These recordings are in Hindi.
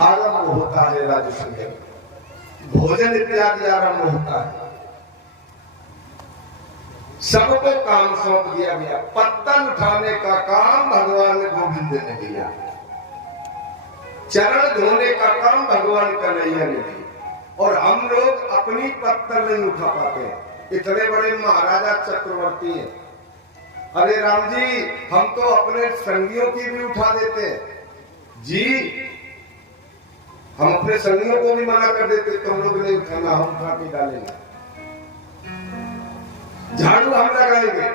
आरंभ होता है राजस्व में, भोजन इत्यादि आरंभ होता है। सबको काम सौंप दिया गया। पत्तल उठाने का काम भगवान गोविंद ने दिया, चरण धोने का काम भगवान कन्हैया ने दिया। और हम लोग अपनी पत्तल नहीं उठा पाते। इतने बड़े महाराजा चक्रवर्ती हैं। अरे राम जी, हम तो अपने संगियों की भी उठा देते हैं जी। हम अपने संगियों को भी मना कर देते, तुम लोग नहीं उठाना, हम उठा के डालेंगे, झाड़ू हम लगाएंगे।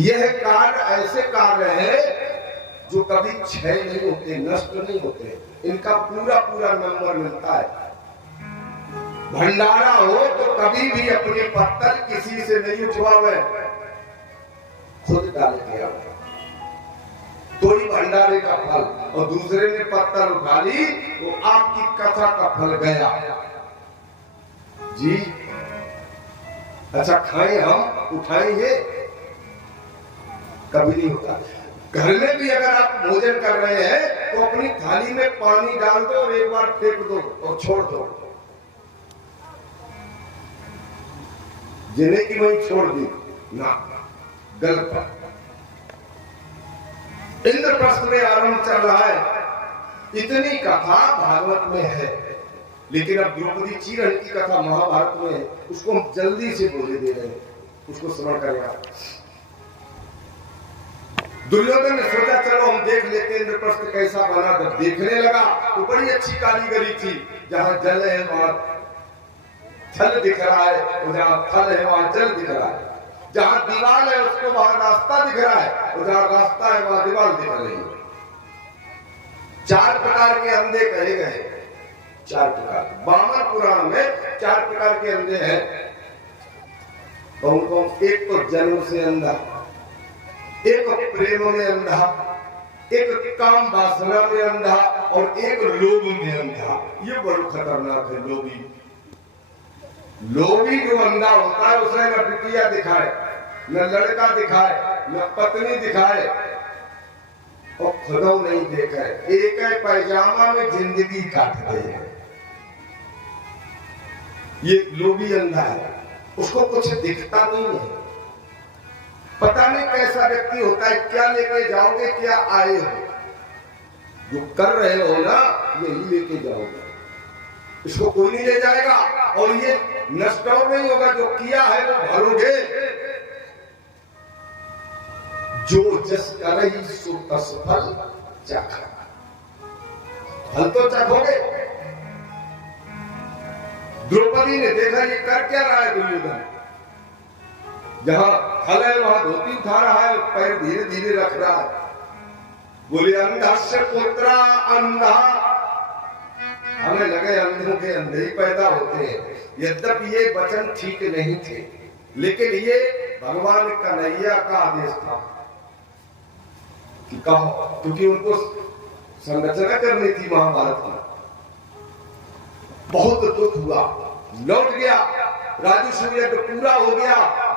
यह कार्य ऐसे कार्य है जो कभी क्षय नहीं होते, नष्ट नहीं होते। इनका पूरा पूरा नंबर मिलता है। भंडारा हो तो कभी भी अपने पत्तल किसी से नहीं उठवावे, खुद डाल के आवे तो ही भंडारे का फल। और दूसरे ने पत्तल उठा ली तो आपकी कथा का फल गया जी। अच्छा खाएं, हम उठाएंगे, कभी नहीं होता। घर में भी अगर आप भोजन कर रहे हैं तो अपनी थाली में पानी डाल दो और एक बार फेंक दो और छोड़ दो। जिन्हें की वही छोड़ दी ना, गलत। इंद्रप्रस्थ में आरंभ चल रहा है। इतनी कथा भागवत में है, लेकिन अब द्रौपदी चीरहरण की कथा महाभारत में है। उसको हम जल्दी से बोले दे रहे हैं, उसको स्मरण करें आप। दुर्योधन ने सोचा चलो हम देख लेते इंद्रप्रस्थ कैसा बना। जब देखने लगा तो बड़ी अच्छी कारीगरी थी। जहां जल है वहां थल दिख रहा है, और जहां थल है वहां जल दिख रहा है। जहां दीवार है उसको वहां रास्ता दिख रहा है, और जहां रास्ता है वहां दीवार दिख रही है। 4 प्रकार के अंधे कहे गए, 4 प्रकार। वामन पुराण में 4 प्रकार के अंधे हैं। कौन कौन? एक तो जन्म से अंधा, एक प्रेम में अंधा, एक काम वासना में अंधा, और एक लोभ में अंधा। ये बड़ा खतरनाक है। लोभी जो अंधा होता है उसे न बिटिया दिखाए, न लड़का दिखाए, न पत्नी दिखाए, और खुदा नहीं देखा है। एक है पैजामा में जिंदगी काटते हैं। ये लोभी अंधा है, उसको कुछ दिखता नहीं है। पता नहीं कैसा व्यक्ति होता है, क्या लेके जाओगे, क्या आए हो। जो कर रहे हो ना यही लेके जाओगे, इसको कोई नहीं ले जाएगा। और ये नष्ट नहीं होगा, जो किया है वो भरोगे। जो जस करहि सो तस फल चखा, फल तो चखोगे। द्रौपदी ने देखा ये कर क्या रहा है दुर्योधन। जहां फल है वहां धोती उठा रहा है, पैर धीरे धीरे रख रहा है। बोले अंधस्य पुत्रा अंधा। हमें लगे अंधों के अंधे ही पैदा होते हैं। यद्यपि ये वचन ठीक नहीं थे, लेकिन ये भगवान कन्हैया का आदेश था कि कहो, क्योंकि उनको संरचना करनी थी महाभारत की। बहुत दुख हुआ, लौट गया, राजसूय यज्ञ पूरा हो गया,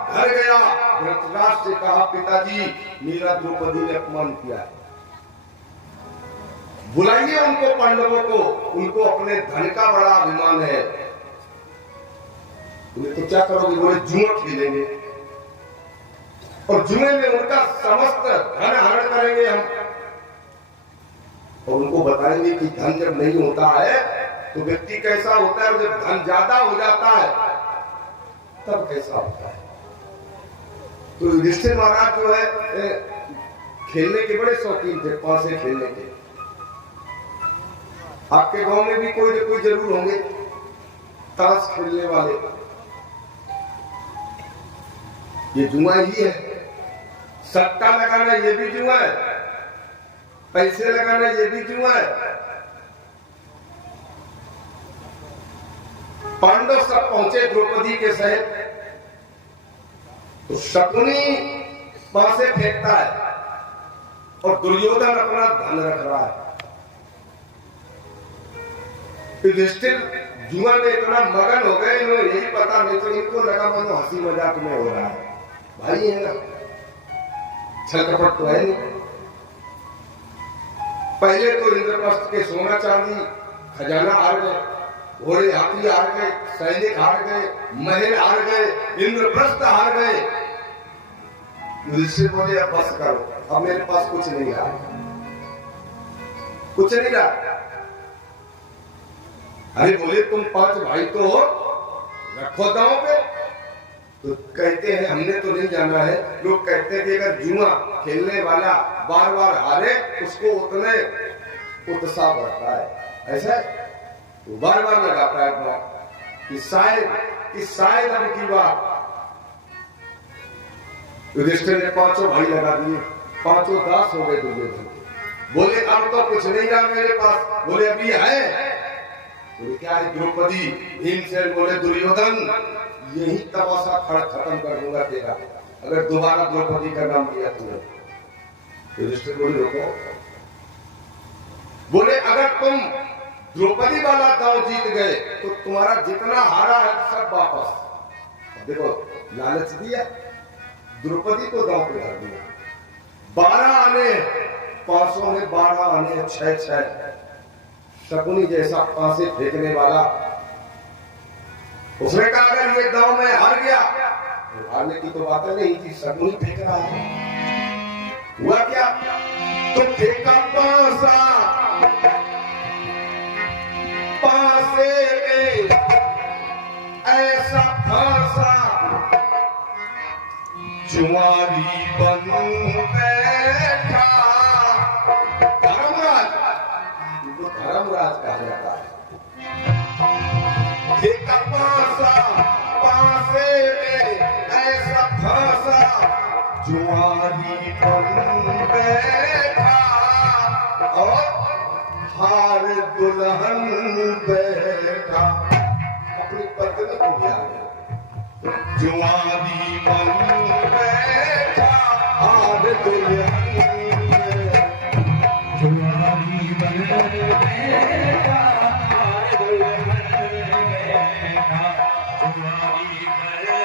घर गया। धृतराष्ट्र से कहा पिताजी मेरा द्रौपदी ने अपमान किया है, बुलाइए उनको, पांडवों को। उनको अपने धन का बड़ा अभिमान है। उन्हें तो क्या करोगे? बोले जुआ खेलेंगे, और जुए में उनका समस्त धन हरण करेंगे हम। और उनको बताएंगे कि धन जब नहीं होता है तो व्यक्ति कैसा होता है, जब धन ज्यादा हो जाता है तब कैसा होता है। तो युधिष्ठिर महाराज जो है खेलने के बड़े शौकीन थे, पासे खेलने के। आपके गांव में भी कोई न कोई जरूर होंगे ताश खेलने वाले। ये जुआ ही है। सट्टा लगाना ये भी जुआ है, पैसे लगाना ये भी जुआ है। पांडव सब पहुंचे द्रौपदी के सहित, तो शकुनी पासे फेंकता है और दुर्योधन अपना धन रख रहा है। युधिष्ठिर जुआ में इतना मगन हो गए, इन्हें यही पता नहीं, तो इनको लगा मानो हंसी मजाक में हो रहा है। भाई है ना, छल कपट तो है नहीं। पहले तो इंद्रप्रस्थ के सोना चांदी खजाना हार गए, घोड़े हाथी हार गए, सैनिक हार गए, महल हार गए, इंद्रप्रस्थ हार गए। युधिष्ठिर बोले अब बस करो, अब मेरे पास कुछ नहीं रहा, कुछ नहीं रहा। अरे बोले तुम 5 भाई तो हो, रखो दांव पे। तो कहते हैं हमने तो नहीं जाना है, लोग कहते हैं कि अगर जुआ खेलने वाला बार बार हारे उसको उतने उत्साह बढ़ता है, ऐसा है वो बार बार लगाता है बात कि शायद अब की बात। युधिष्ठिर ने 5 भाई लगा दिए, 5 दास हो गए दुर्योधन के। बोले अब तो कुछ नहीं रहा मेरे पास। बोले अभी है। बोले क्या है? द्रौपदी। भीमसेन बोले दुर्योधन यही तमाशा खत्म कर दूंगा तेरा अगर दोबारा द्रौपदी का नाम लिया तूने। युधिष्ठिर बोले रुको। बोले अगर तुम द्रौपदी वाला दांव जीत गए तो तुम्हारा जितना हारा है सब वापस। देखो लालच दिया, द्रौपदी को दांव पे धर दिया। 12 आने 500 में 12 आने 6-6। शकुनी जैसा फांसे फेंकने वाला, उसने कहा अगर ये दांव में हार गया तो हारने की तो बात नहीं थी, शकुनी फेंक रहा है। हुआ क्या? तो फेंका पासा, पासे में ऐसा फांसा जुआरी बन बैठा। धर्मराज, इनको धर्मराज कहा जाता है। फेंका पासा, पासे में ऐसा फांसा जुआरी बन बैठा और हार दुल्हन बैठा। अपनी पत्नी को भी आ गया। जुआरी बन बैठा हार दुल्हन, जुआरी बन बैठा हार दुल्हन बैठा, जुआरी